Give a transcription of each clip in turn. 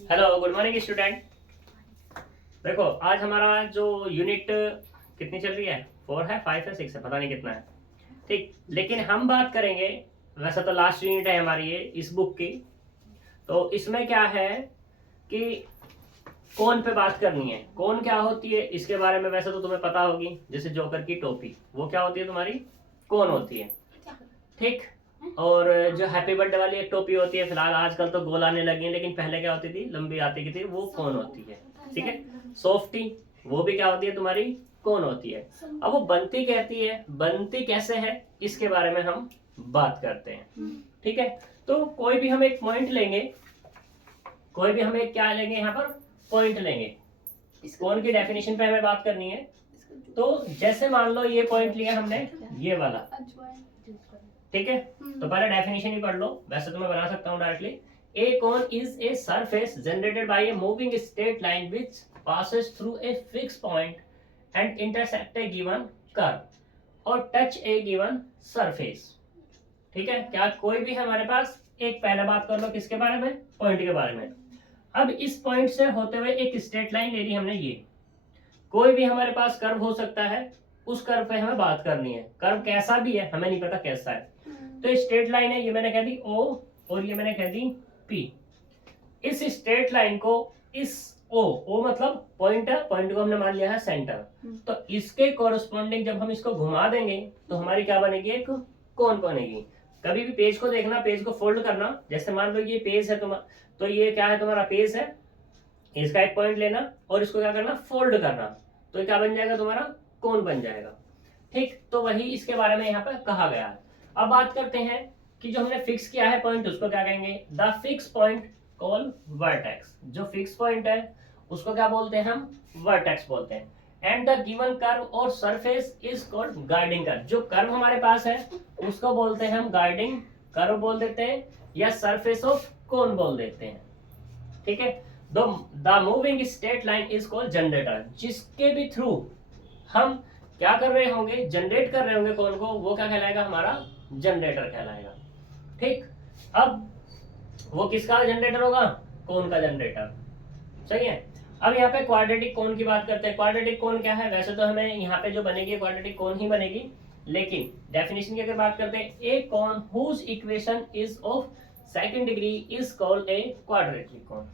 Hello, good morning student. देखो, आज हमारा जो यूनिट कितनी चल रही है, 4 है, 5 है, 6 है, पता नहीं कितना है। ठीक, लेकिन हम बात करेंगे, वैसे तो लास्ट यूनिट है हमारी ये इस बुक की। तो इसमें क्या है कि कौन पे बात करनी है, कौन क्या होती है इसके बारे में वैसे तो तुम्हें पता होगी। जैसे जोकर की टोपी, वो क्या होती है तुम्हारी, कौन होती है। ठीक, और जो हैप्पी बर्थडे वाली एक टोपी होती है, फिलहाल आजकल तो गोल आने लगी है, लेकिन पहले क्या होती थी, लंबी आती की थी, वो कौन होती है। ठीक है, सॉफ्टी, वो भी क्या होती है तुम्हारी, कौन होती है। अब वो बनती कहती है, बनती कैसे है, इसके बारे में हम बात करते हैं। ठीक है, तो कोई भी हम एक पॉइंट लेंगे, कोई भी हम एक क्या लेंगे यहाँ पर, पॉइंट लेंगे। कौन की डेफिनेशन पे हमें बात करनी है। तो जैसे मान लो ये पॉइंट लिया हमने, ये वाला। ठीक है, तो पहले डेफिनेशन ही पढ़ लो, वैसे तो मैं बना सकता हूँ directly. A cone is a surface generated by a moving straight line which passes through a fixed point and intersect a given curve और touch a given surface। ठीक है, क्या कोई भी हमारे पास, एक पहले बात कर लो किसके बारे में, पॉइंट के बारे में। अब इस पॉइंट से होते हुए एक स्ट्रेट लाइन ले ली हमने, ये कोई भी हमारे पास कर्व हो सकता है, उस कर्व पे हमें बात करनी है। कर्व कैसा भी है हमें नहीं पता कैसा है। तो स्ट्रेट लाइन है, ये मैंने कह दी O और ये मैंने कह दी P। इस स्ट्रेट लाइन को इस O मतलब पॉइंट है, पॉइंट को हमने मान लिया है सेंटर। तो इसके कोरस्पॉन्डिंग जब हम इसको घुमा देंगे तो हमारी क्या बनेगी, एक कोन बनेगी। कभी भी पेज को देखना, पेज को फोल्ड करना, जैसे मान लो ये पेज है तुम्हारा, तो ये क्या है तुम्हारा पेज है, इसका एक पॉइंट लेना और इसको क्या करना, फोल्ड करना, तो क्या बन जाएगा तुम्हारा, कोन बन जाएगा। ठीक, तो वही इसके बारे में यहाँ पर कहा गया है। अब बात करते हैं कि जो हमने फिक्स किया है पॉइंट, उसको क्या कहेंगे, the fix point call vertex. जो फिक्स पॉइंट है उसको क्या बोलते हैं हम, वर्टेक्स बोलते हैं। एंड द गिवन कर्व और surface is called guiding curve. जो कर्व हमारे पास है उसको बोलते हैं हम गाइडिंग कर्व बोल देते हैं, या सरफेस ऑफ कोन बोल देते हैं। ठीक है, the moving straight line is called generator. जिसके भी थ्रू हम क्या कर रहे होंगे, जनरेट कर रहे होंगे कोन को, वो क्या कहलाएगा, हमारा जनरेटर कहलाएगा। ठीक, अब वो किसका जनरेटर होगा, कोन का जनरेटर। सही है। अब यहाँ पे क्वाड्रेटिक कोन की बात करते हैं। क्वाड्रेटिक कोन क्या है, वैसे तो हमें यहाँ पे जो बनेगी क्वाड्रेटिक कोन ही बनेगी, लेकिन डेफिनेशन की अगर बात करते हैं, a cone whose equation is of second degree is called a quadratic cone.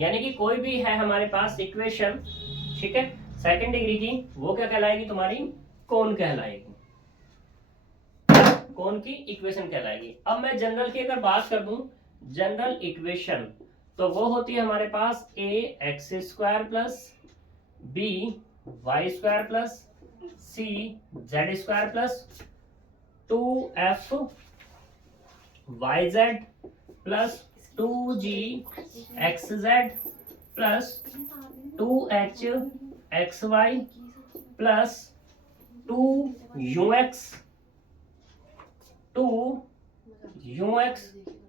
यानी कि कोई भी है हमारे पास इक्वेशन, ठीक है, सेकंड डिग्री की, वो क्या कहलाएगी तुम्हारी, कोन कहलाएगी, कोन की इक्वेशन कहलाएगी। अब मैं जनरल की अगर बात कर दूं, जनरल इक्वेशन तो वो होती है हमारे पास a x square plus b y square plus c z square plus 2f y z plus 2g x z plus 2h x y plus 2ux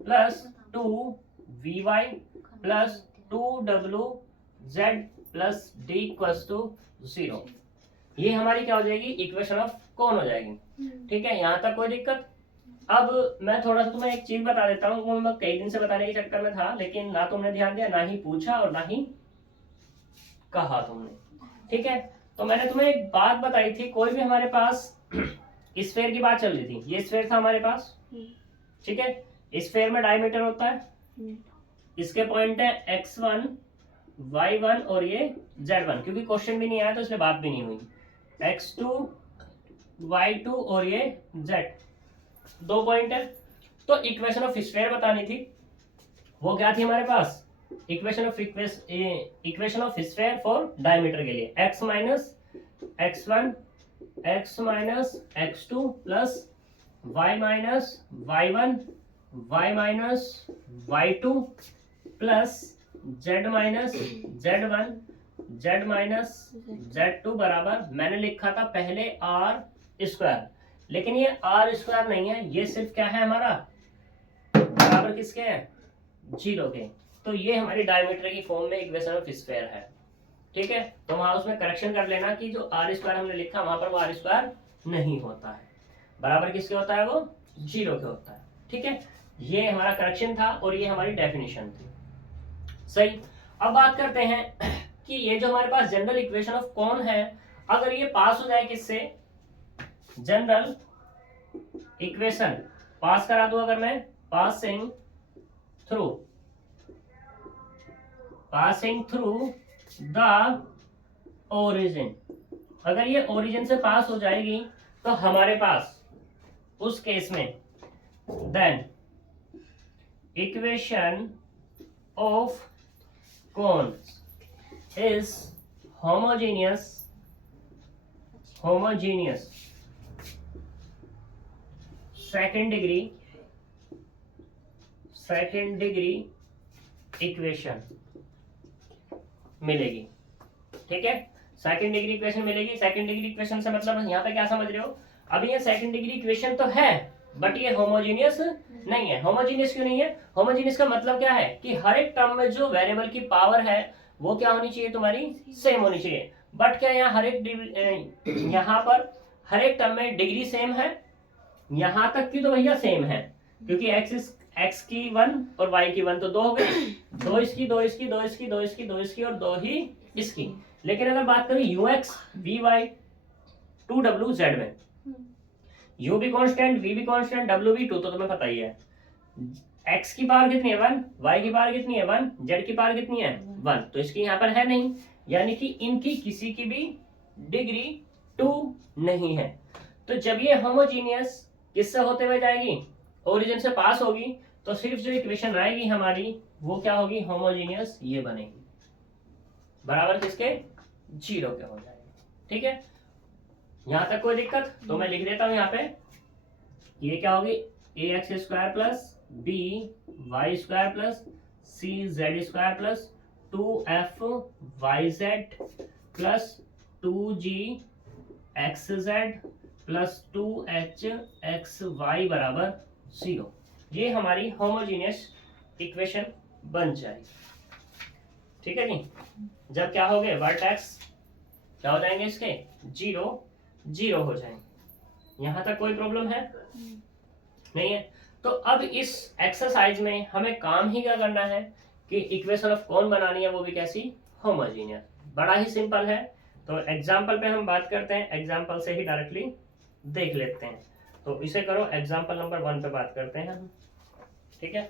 plus 2vy plus 2wz plus d equals to 0। ये हमारी क्या हो जाएगी, equation of कौन हो जाएगी। ठीक है, यहाँ तक कोई दिक्कत। अब मैं थोड़ा सा तुम्हें एक चीज बता देता हूँ, वो मैं कई दिन से बताने के चक्कर में था, लेकिन ना तुमने ध्यान दिया, ना ही पूछा और ना ही कहा तुमने। ठीक है, तो मैंने तुम्हें एक बात बताई थी, कोई भी हमारे पास स्फेयर की बात चल रही थी, ये स्फेयर था हमारे पास। ठीक है, स्फेयर में डायमीटर होता है, इसके पॉइंट है x1 y1 और ये z1, क्योंकि क्वेश्चन भी नहीं आया तो इसमें बात भी नहीं हुई। x2 y2 और ये z, दो पॉइंट है। तो इक्वेशन ऑफ स्फेयर बतानी थी, वो क्या थी हमारे पास, equation of sphere for diameter के लिए, x minus x1 x minus x2 plus y minus y1 y minus y2 plus z minus z1 z minus z2 बराबर, मैंने लिखा था पहले r स्क्वायर, लेकिन ये r स्क्वायर नहीं है, ये सिर्फ क्या है हमारा, बराबर किसके है, 0 के। तो ये हमारी डायमीटर की फॉर्म में इक्वेशन ऑफ स्फेयर है। ठीक है, तो वहां उसमें करेक्शन कर लेना कि जो r स्क्वायर हमने लिखा वहां पर वो r स्क्वायर नहीं होता है, बराबर किसके होता है, वो 0 के होता है। ठीक है, ये हमारा करेक्शन था और ये हमारी डेफिनेशन थी। सही। अब बात करते हैं कि ये जो हमारे पास जनरल इक्वेशन ऑफ कौन है, अगर ये पास हो जाए किससे, जनरल इक्वेशन पास करा दूं अगर मैं, पासिंग थ्रू द ओरिजिन, अगर ये ओरिजिन से पास हो जाएगी तो हमारे पास उस केस में then equation of cone is homogeneous second degree equation मिलेगी। ठीक है, सेकंड डिग्री इक्वेशन मिलेगी। सेकंड डिग्री इक्वेशन से मतलब यहाँ पे क्या समझ रहे हो, अभी ये सेकंड डिग्री इक्वेशन तो है बट ये होमोजेनियस नहीं है। होमोजेनियस क्यों नहीं है, होमोजेनियस का मतलब क्या है कि हर एक टर्म में जो वेरिएबल की पावर है वो क्या होनी चाहिए, तुम्हारी सेम होनी चाहिए। बट क्या यहाँ यहाँ पर हर एक टर्म में डिग्री सेम है, यहाँ तक की तो भैया सेम है, क्योंकि एक्स की 1 और y की 1 तो 2 हो गई, 2 इसकी 2 इसकी 2 इसकी 2 इसकी 2 इसकी और 2 ही इसकी। लेकिन अगर बात करें ux vy 2w z में, u भी कांस्टेंट v भी कांस्टेंट w भी 2, तो तुम्हें पता ही है x की पावर कितनी है 1, y की पावर कितनी है 1, z की पावर कितनी है 1, तो इसकी यहाँ पर है नहीं, यानी कि इनकी किसी की भी डिग्री 2 नहीं है। तो जब ये होमोजीनियस किससे होते हुए जाएगी, ओरिजिन से पास होगी, तो सिर्फ जो इक्वेशन आएगी हमारी वो क्या होगी, होमोजीनियस ये बनेगी, बराबर किसके, 0 के हो जाएगी। ठीक है, यहां तक कोई दिक्कत, तो मैं लिख देता हूं यहाँ पे, ये क्या होगी, ax² plus by² plus cz² plus 2fyz plus 2gxz plus 2hxy बराबर 0। ये हमारी होमोजीनियस इक्वेशन बन जाएगी। ठीक है जी, जब क्या हो गए, वर्टेक्स क्या हो जाएंगे इसके, 0 हो जाएंगे। यहां तक कोई प्रॉब्लम है नहीं है। तो अब इस एक्सरसाइज में हमें काम ही क्या करना है कि इक्वेशन ऑफ कौन बनानी है, वो भी कैसी, होमोजीनियस। बड़ा ही सिंपल है। तो एग्जाम्पल पे हम बात करते हैं, एग्जाम्पल से ही डायरेक्टली देख लेते हैं। तो इसे करो, एग्जाम्पल नंबर 1 पे बात करते हैं हम। ठीक है,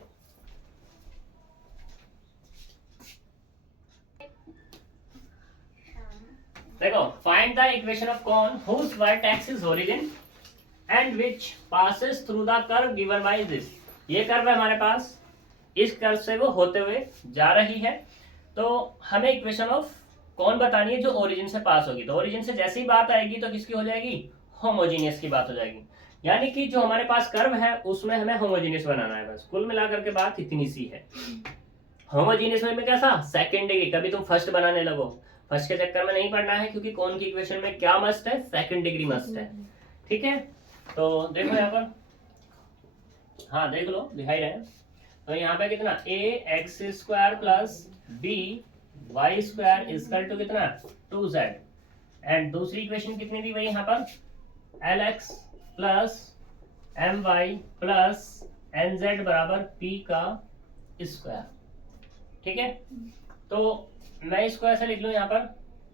देखो, find the equation of cone whose vertex is origin and which passes through the curve given by this। ये कर्व है हमारे पास, इस कर्व से वो होते हुए जा रही है। तो हमें इक्वेशन ऑफ कौन बतानी है जो ओरिजिन से पास होगी। तो ओरिजिन से जैसी बात आएगी तो किसकी हो जाएगी, होमोजीनियस की बात हो जाएगी। यानी कि जो हमारे पास कर्व है उसमें हमें होमोजीनियस बनाना है, बस कुल मिलाकर के बात इतनी सी है। होमोजीनियस में कैसा, सेकंड डिग्री, कभी तुम फर्स्ट बनाने लगो, फर्स्ट के चक्कर में नहीं पड़ना है, क्योंकि कौन की इक्वेशन में क्या मस्ट है, सेकंड डिग्री मस्ट है। ठीक है, तो देखो यहाँ पर, हाँ देख लो, दिखाई रहे हैं। तो यहाँ पे कितना, ax² plus by² equal to कितना, 2z, एंड दूसरी इक्वेशन कितनी दी भाई यहाँ पर, lx plus my plus nz बराबर p का स्क्वायर। ठीक है, तो मैं इसको ऐसे लिख लूं यहाँ पर,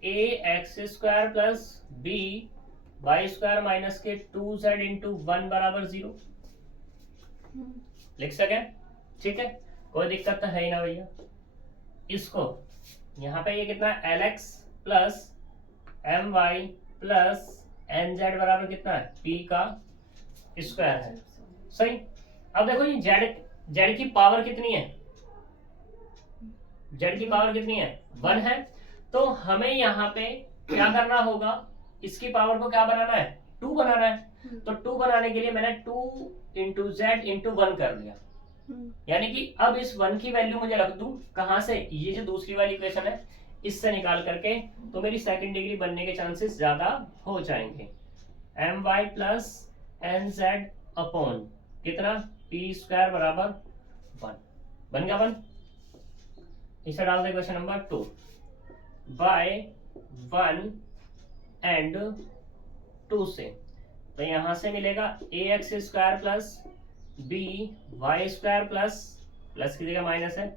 ax² प्लस by² माइनस के 2z इंटू 1 बराबर 0 लिख सके। ठीक है, कोई दिक्कत तो है ही ना भैया। इसको यहाँ पे ये कितना, lx plus my plus nz बराबर कितना है, p का स्क्वायर है। सही। अब देखो ये z की पावर कितनी है, z की पावर कितनी है, 1 है। तो हमें यहाँ पे क्या करना होगा, इसकी पावर को क्या बनाना है, 2 बनाना है। तो 2 बनाने के लिए मैंने 2 इंटू जेड इंटू 1 कर दिया, यानी कि अब इस 1 की वैल्यू मुझे रख दूं कहां से, ये जो दूसरी वाली इक्वेशन है इससे निकाल करके, तो मेरी सेकंड डिग्री बनने के चांसेस ज्यादा हो जाएंगे। my प्लस nz अपॉन कितना, p² बराबर 1 बन गया 1। इसे डाल दे क्वेश्चन नंबर 2, बाय 1 एंड 2 से, तो यहां से मिलेगा ax² प्लस by² प्लस की जगह माइनस है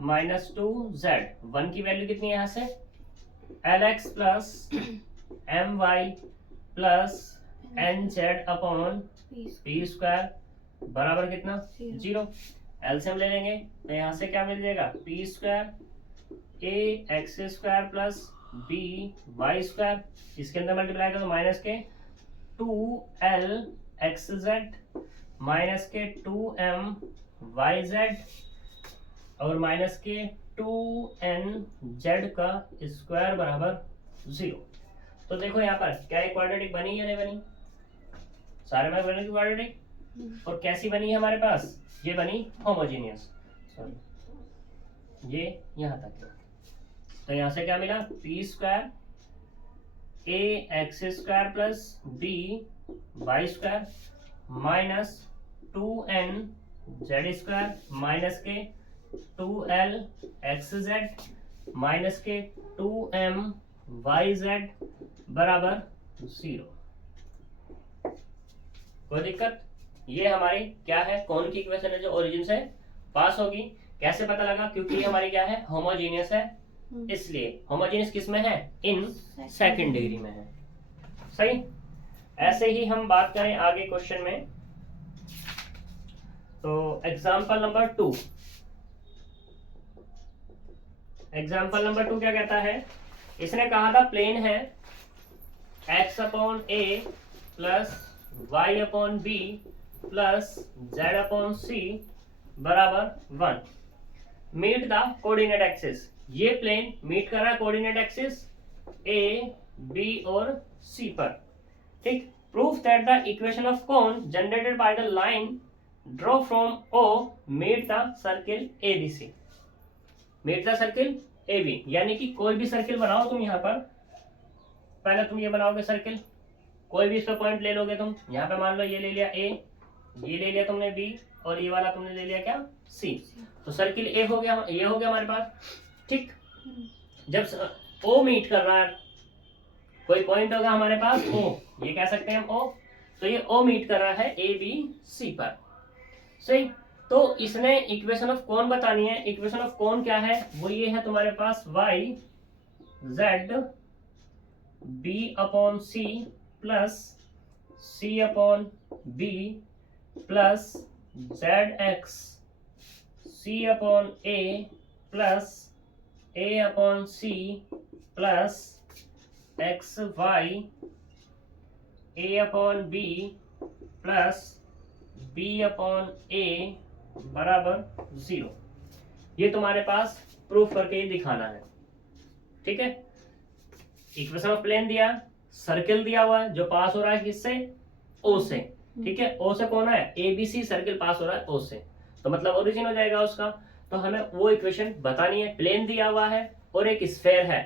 माइनस 2z, 1 की वैल्यू कितनी है यहाँ से, lx plus my plus nz upon P square बराबर कितना, 0। एलसीएम ले लेंगे तो यहाँ से क्या मिल जाएगा, p square a x square plus b y square, इसके अंदर मल्टीप्लाई करो तो minus k 2l x z minus के 2m वाई जेड और माइनस के 2n जेड का स्क्वायर बराबर 0। तो देखो यहाँ पर क्या एक क्वाड्रेटिक बनी या नहीं बनी, सारे में बनी क्वाड्रेटिक। और कैसी बनी है हमारे पास, ये बनी होमोजीनियस, सॉरी ये यहाँ तक है। तो यहाँ से क्या मिला, p square a x square plus b y square minus 2n z square minus k 2l x z minus के 2m वाई जेड बराबर 0। कोई दिक्कत, ये हमारी क्या है, कौन की इक्वेशन है जो ओरिजिन से पास होगी। कैसे पता लगा, क्योंकि ये हमारी क्या है, होमोजीनियस है, इसलिए होमोजीनियस किस में है, इन सेकंड डिग्री में है। सही। ऐसे ही हम बात करें आगे क्वेश्चन में, तो एग्जांपल नंबर 2, एग्जांपल नंबर 2 क्या कहता है, इसने कहा था प्लेन है x upon a plus y upon b plus z upon c बराबर 1, मीट द कोऑर्डिनेट एक्सिस। ये प्लेन मीट कर रहा है कोऑर्डिनेट एक्सिस a b और c पर, ठीक। Proof that the equation of cone generated by the line draw from o meet the circle abc, meet the circle ab, यानी कि कोई भी सर्किल बनाओ तुम यहाँ पर, पहले तुम ये बनाओगे सर्किल, कोई भी इसका पॉइंट ले लोगे तुम, यहाँ पे मान लो ये ले लिया a, ये ले लिया तुमने b और ये वाला तुमने ले लिया क्या, c। तो सर्किल a हो गया, ये हो गया हमारे पास, ठीक। जब o मीट कर रहा है, कोई पॉइंट होगा हमारे पास o, ये कह सकते हैं हम o, तो ये o मीट कर रहा है a b c पर, सही। तो इसने इक्वेशन ऑफ कोन बतानी है। इक्वेशन ऑफ कोन क्या है, वो ये है तुम्हारे पास y z b upon c plus c upon b plus z x c upon a plus a upon c plus x y a upon b plus b upon a बराबर 0। ये तुम्हारे पास प्रूफ करके ही दिखाना है, ठीक है। इक्वेशन ऑफ प्लेन दिया, circle दिया हुआ है जो पास हो रहा है किससे, ओ से, ठीक है। ओ से कौन है, एबीसी सर्किल पास हो रहा है ओ से, तो मतलब ओरिजिन हो जाएगा उसका। तो हमें वो इक्वेशन बतानी है। प्लेन दिया हुआ है और एक स्फेयर है,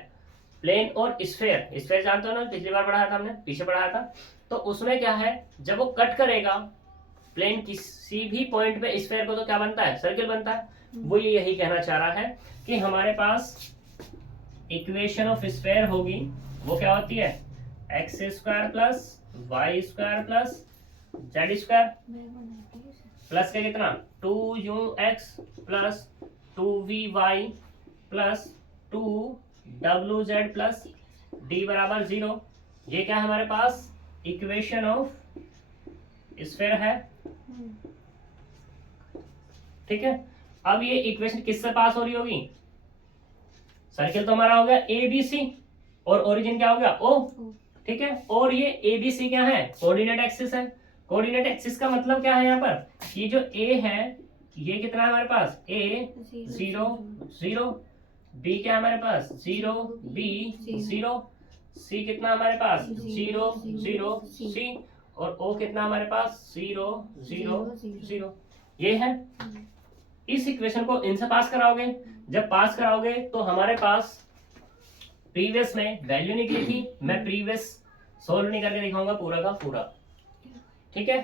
प्लेन और स्फेयर, स्फेयर जानते हो ना, पिछली बार पढ़ाया था हमने, पीछे पढ़ाया था। तो उसमें क्या है, जब वो कट करेगा प्लेन किसी भी पॉइंट पे स्फेयर को, तो क्या बनता है, सर्किल बनता है। वो ये यही कहना चाह रहा है कि हमारे पास इक्वेशन ऑफ स्फेयर होगी, वो क्या होती है, x square plus y square plus z square plus k कितना 2ux plus 2vy plus 2wz plus d बराबर 0। ये क्या है हमारे पास, इक्वेशन ऑफ स्फेयर है, ठीक है। अब ये इक्वेशन किससे पास हो रही होगी, सर्किल तो हमारा हो गया ए बी सी और ओरिजिन क्या हो गया ओ, ठीक है। और ये ए बी सी क्या है, कोऑर्डिनेट एक्सिस है। कोऑर्डिनेट एक्सिस का मतलब क्या है, यहाँ पर ये जो ए है ये कितना है हमारे पास, ए 0 0, बी क्या है हमारे पास 0 बी 0, सी कितना हमारे पास 0 0 सी, और ओ कितना हमारे पास 0 0 0। ये है। इस इक्वेशन को इनसे पास कराओगे, जब पास कराओगे तो हमारे पास प्रीवियस में वैल्यू निकली थी, मैं प्रीवियस सोल्व नहीं करके दिखाऊंगा पूरा का पूरा, ठीक है।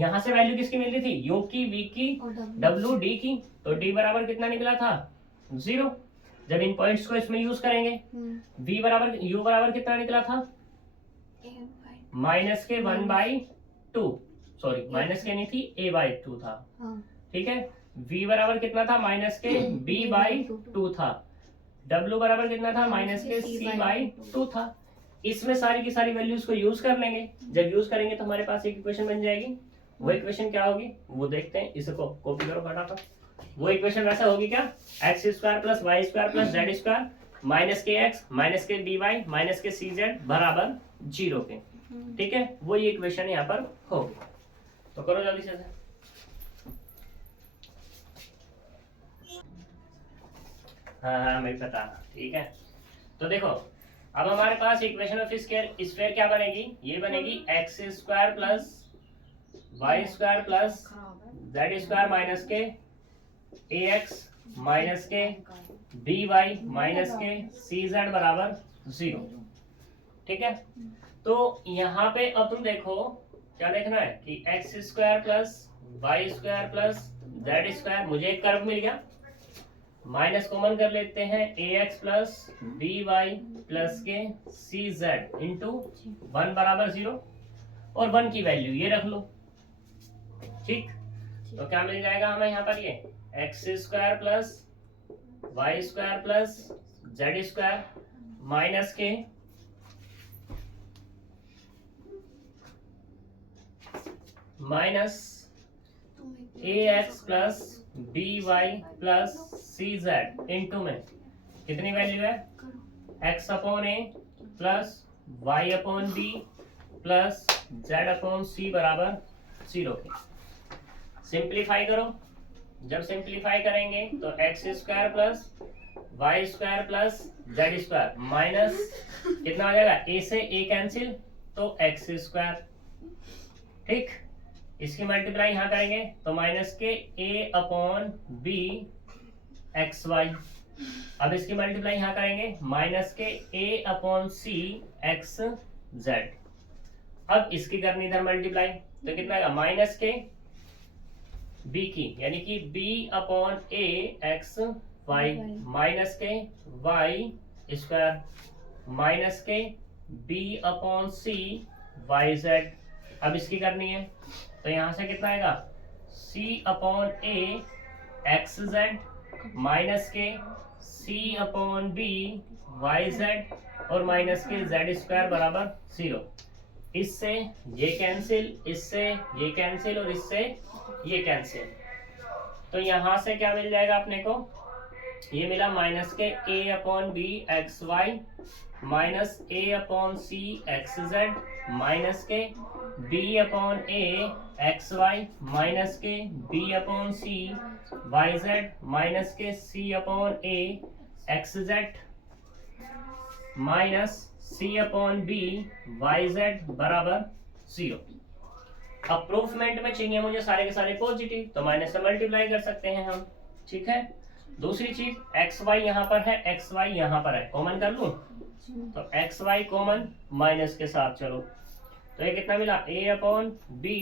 यहाँ से वैल्यू किसकी मिल रही थी, यू की, वी की, डब्ल्यू डी की, तो डी बराबर कितना निकला था 0। जब इन पॉइंट्स को इसमें यूज करेंगे, वी बराबर यू बराबर कितना निकला था, माइनस के 1/2, सॉरी माइनस के नहीं थी, a/2 था, ठीक है। v बराबर कितना था माइनस के b बाई 2 था, w बराबर कितना था माइनस के c बाई 2 था। इसमें सारी की सारी वैल्यूज को यूज कर लेंगे, जब यूज करेंगे तो हमारे पास एक इक्वेशन बन जाएगी। वो इक्वेशन क्या होगी वो देखते हैं, इसको कॉपी करो फटाफट। वो इक्वेशन वैसा होगी क्या, x square plus y square plus z square minus k x minus k d y minus k c Z बराबर 0 के। ठीक है, वो ये इक्वेशन यहाँ पर होगी। तो करो जल्दी से। हाँ मैं पता, ठीक है। तो देखो अब हमारे पास इक्वेशन ऑफ स्फीयर क्या बनेगी, ये बनेगी x square plus y square plus z square minus k a x minus k d y minus k c Z बराबर 0। ठीक है, तो यहाँ पे अब तुम देखो क्या देखना है कि x square plus y square plus z square, मुझे एक कर्व मिल गया, माइनस कॉमन कर लेते हैं a x plus d y plus k c z into 1 बराबर 0 और 1 की वैल्यू ये रख लो। ठीक, तो क्या मिल जाएगा हमें यहाँ पर, ये x square plus y square plus z square minus k minus a x plus d y plus c z into में कितनी वैल्यू है, x upon a plus y upon b plus z upon c बराबर 0 के। Simplify करो, जब simplify करेंगे तो x square plus y square plus z square minus कितना हो जाएगा, ए से ए कैंसिल तो एक्स स्क्वायर। ठीक, इसकी मल्टीप्लाई यहाँ करेंगे तो minus k a upon b x y. अब इसकी मल्टीप्लाई यहाँ करेंगे minus k a upon c x z. अब इसकी करनी इधर मल्टीप्लाई तो कितना आएगा, माइनस के b की यानी कि b upon a x y minus k y square minus k b upon c y z. अब इसकी करनी है तो यहाँ से कितना आएगा, c upon a x z minus k c upon b y z और माइनस के जेड स्क्वायर बराबर 0। इससे ये कैंसिल, इससे ये कैंसिल और इससे ये कैंसिल। तो यहाँ से क्या मिल जाएगा अपने को, ये मिला minus k a upon b x y minus a upon c x z minus k b upon a x y minus k b upon c y z minus k c upon a x z minus c upon b y z बराबर 0। अब प्रूफमेंट में चाहिए मुझे सारे के सारे positive, तो minus से मल्टीप्लाई कर सकते हैं हम। ठीक है, दूसरी चीज एक्स वाई यहाँ पर है, एक्स वाई यहाँ पर है, कॉमन कर लूं तो एक्स वाई कॉमन माइनस के साथ चलो, तो ये कितना मिला, a अपॉन बी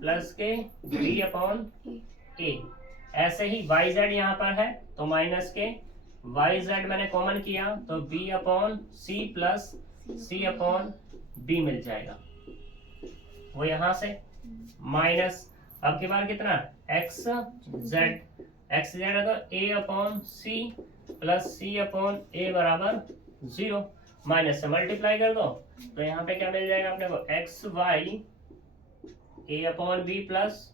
प्लस के b अपॉन a। ऐसे ही वाई जेड यहाँ पर है तो माइनस के वाई जेड मैंने कॉमन किया तो b upon c plus c upon b मिल जाएगा। वो यहाँ से माइनस, अब की बार कितना एक्स जेड, एक्स जेड है तो a upon c plus c upon a बराबर 0। माइनस से मल्टीप्लाई कर दो तो यहाँ पे क्या मिल जाएगा अपने को, x y a upon b plus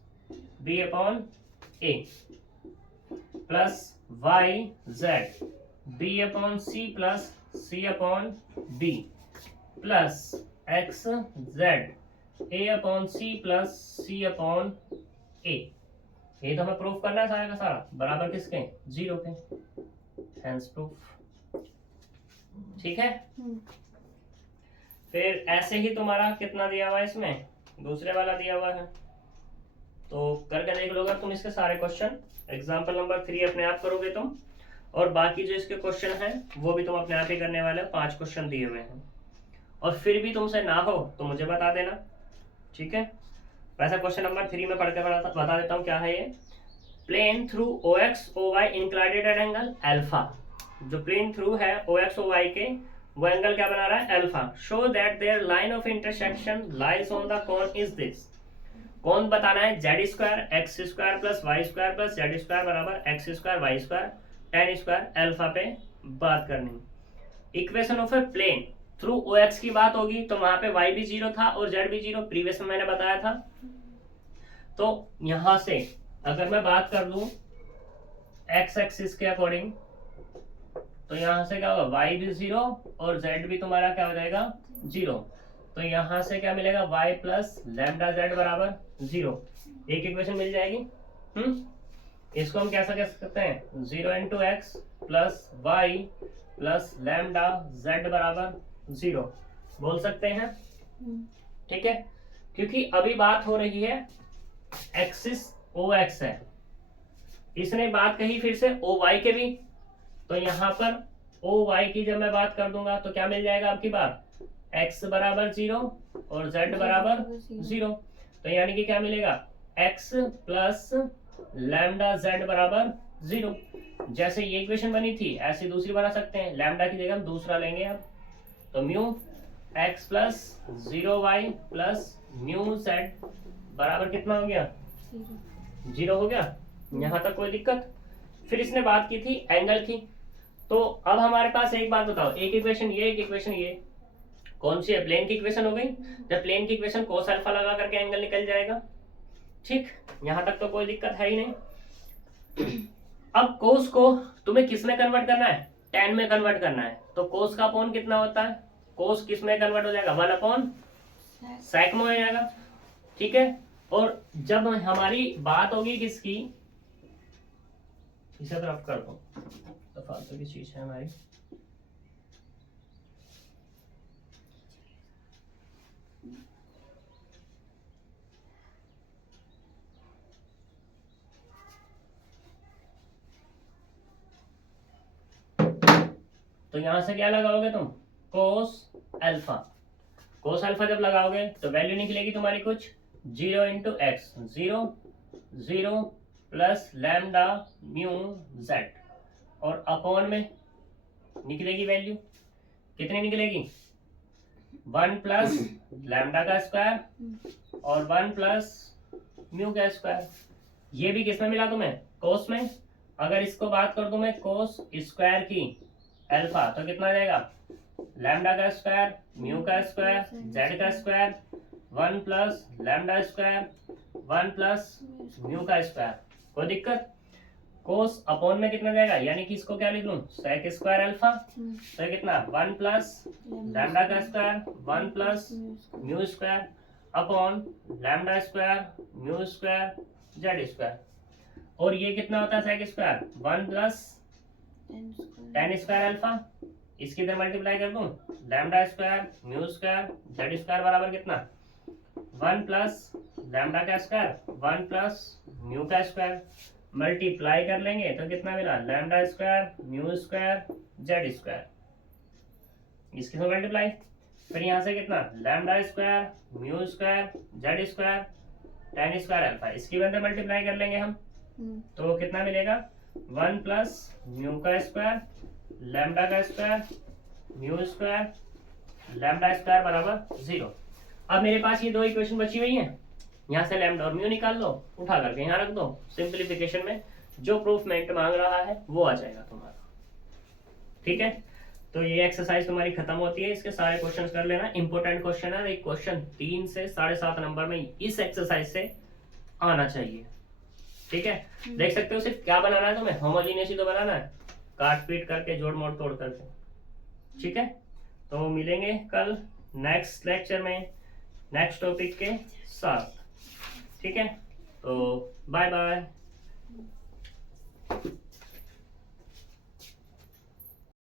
b upon a plus y z b upon c plus c upon b plus x z a upon c plus c upon a। ये तो हमें प्रूफ करना है सारा का सारा बराबर किसके, 0 के। Hence proof. ठीक है, फिर ऐसे ही तुम्हारा कितना दिया हुआ है, इसमें दूसरे वाला दिया हुआ है तो करके देख लोगे तुम इसके सारे क्वेश्चन। एग्जाम्पल नंबर 3 अपने आप करोगे तुम, और बाकी जो इसके क्वेश्चन हैं वो भी तुम अपने आप ही करने वाले हो। 5 क्वेश्चन दिए हुए हैं, और फिर भी तुमसे ना हो तो मुझे बता देना। ठीक है, वैसा क्वेश्चन नंबर 3 में पढ़ के बता देता हूँ क्या है ये। Plane through O X O Y inclined at angle alpha. जो प्लेन थ्रू है ओ एक्स ओ वाई के, वो एंगल क्या बना रहा है, alpha. Show that their line of intersection lies on the cone is this. कौन बताना है, z square x square plus y square plus z square बराबर x square y square tan square alpha पे बात करनी। Equation of a plane through O X की बात होगी तो वहां पे y भी 0 था और z भी 0, प्रीवियस में मैंने बताया था। तो यहां से अगर मैं बात कर लूं एक्स एक्सिस के अकॉर्डिंग तो यहां से क्या होगा, y भी 0 और z भी तुम्हारा क्या हो जाएगा 0। तो यहां से क्या मिलेगा, y प्लस लैम्डा z बराबर 0, एक इक्वेशन मिल जाएगी। इसको हम कैसा कह सकते हैं, 0 into x plus y plus lambda z बराबर 0 बोल सकते हैं। ठीक है, क्योंकि अभी बात हो रही है एक्सिस ओ एक्स है, इसने बात कही फिर से ओ वाई के भी, तो यहाँ पर ओ वाई की जब मैं बात कर दूंगा तो क्या मिल जाएगा आपकी बात, x बराबर 0 और z बराबर 0। तो यानी कि क्या मिलेगा, x प्लस लैम्डा z बराबर 0। जैसे ये इक्वेशन बनी थी ऐसे दूसरी बना सकते हैं, लैम्डा की जगह हम दूसरा लेंगे अब, तो mu x plus 0y plus mu z बराबर कितना हो गया, 0 हो गया। यहाँ तक कोई दिक्कत। फिर इसने बात की थी एंगल की, तो अब हमारे पास एक बात बताओ, एक इक्वेशन ये, एक इक्वेशन ये, कौन सी है, प्लेन की इक्वेशन हो गई। जब प्लेन की इक्वेशन कोस अल्फा लगा करके एंगल निकल जाएगा। ठीक, यहाँ तक तो कोई दिक्कत है ही नहीं। अब कोस को तुम्हें किस में कन्वर्ट करना है, tan में कन्वर्ट करना है, तो कोस का अपॉन कितना होता है, कोस किस में कन्वर्ट हो जाएगा, 1 अपॉन sec में हो जाएगा। ठीक है, और जब हमारी बात होगी किसकी, इसे तरफ कर दो तो फालतू की चीज है हमारी। तो यहां से क्या लगाओगे तुम, कोस अल्फा। कोस अल्फा जब लगाओगे तो वैल्यू निकलेगी तुम्हारी कुछ 0 into x, 0 plus lambda mu Z, और अपॉन में निकलेगी वैल्यू कितनी निकलेगी, 1 प्लस लैम्डा का स्क्वायर और 1 प्लस म्यू का स्क्वायर। ये भी किसमें मिला तुम्हें, कोस में। अगर इसको बात कर दूं मैं कोस स्क्वायर की अल्फा तो कितना आ जाएगा, लैम्डा का स्क्वायर म्यू का स्क्वायर जेड का square 1 plus lambda square 1 plus mu का स्क्वायर। कोई दिक्कत। कोस अपॉन में कितना जाएगा, यानी कि इसको क्या लिख लूं, सेक स्क्वायर अल्फा, तो कितना 1 प्लस लैम्डा का square 1 plus mu square upon lambda square mu square z square. और ये कितना होता है sec square, 1 plus tan square alpha, इसकी इधर मल्टीप्लाई कर दूं, lambda square mu square z square बराबर कितना, 1 प्लस लैम्डा का स्क्वायर 1 प्लस म्यू का स्क्वायर, मल्टीप्लाई कर लेंगे तो कितना मिला, lambda square mu square z square, इसके साथ मल्टीप्लाई, फिर यहाँ से कितना lambda square mu square z square tan square alpha, इसकी अंदर मल्टीप्लाई कर लेंगे हम तो कितना मिलेगा, 1 प्लस म्यू का स्क्वायर लैम्डा का square mu square lambda square बराबर 0। अब मेरे पास ये दो इक्वेशन बची हुई हैं, यहाँ से लैम्डा और म्यू निकाल लो, उठा करके यहाँ रख दो, सिंपलीफिकेशन में जो प्रूफमेंट मांग रहा है वो आ जाएगा तुम्हारा। ठीक है, तो ये एक्सरसाइज तुम्हारी खत्म होती है, इसके सारे क्वेश्चंस कर लेना, इंपॉर्टेंट क्वेश्चन है, एक क्वेश्चन 3 से 7.5 नंबर में इस एक्सरसाइज से आना चाहिए। ठीक है, देख सकते हो सिर्फ क्या बनाना है तुम्हें, होमोजीनियस ही तो बनाना है, काट पीट करके जोड़ मोड़ तोड़ करके। ठीक है, तो मिलेंगे कल नेक्स्ट लेक्चर में नेक्स्ट टॉपिक के साथ। ठीक है, तो बाय बाय।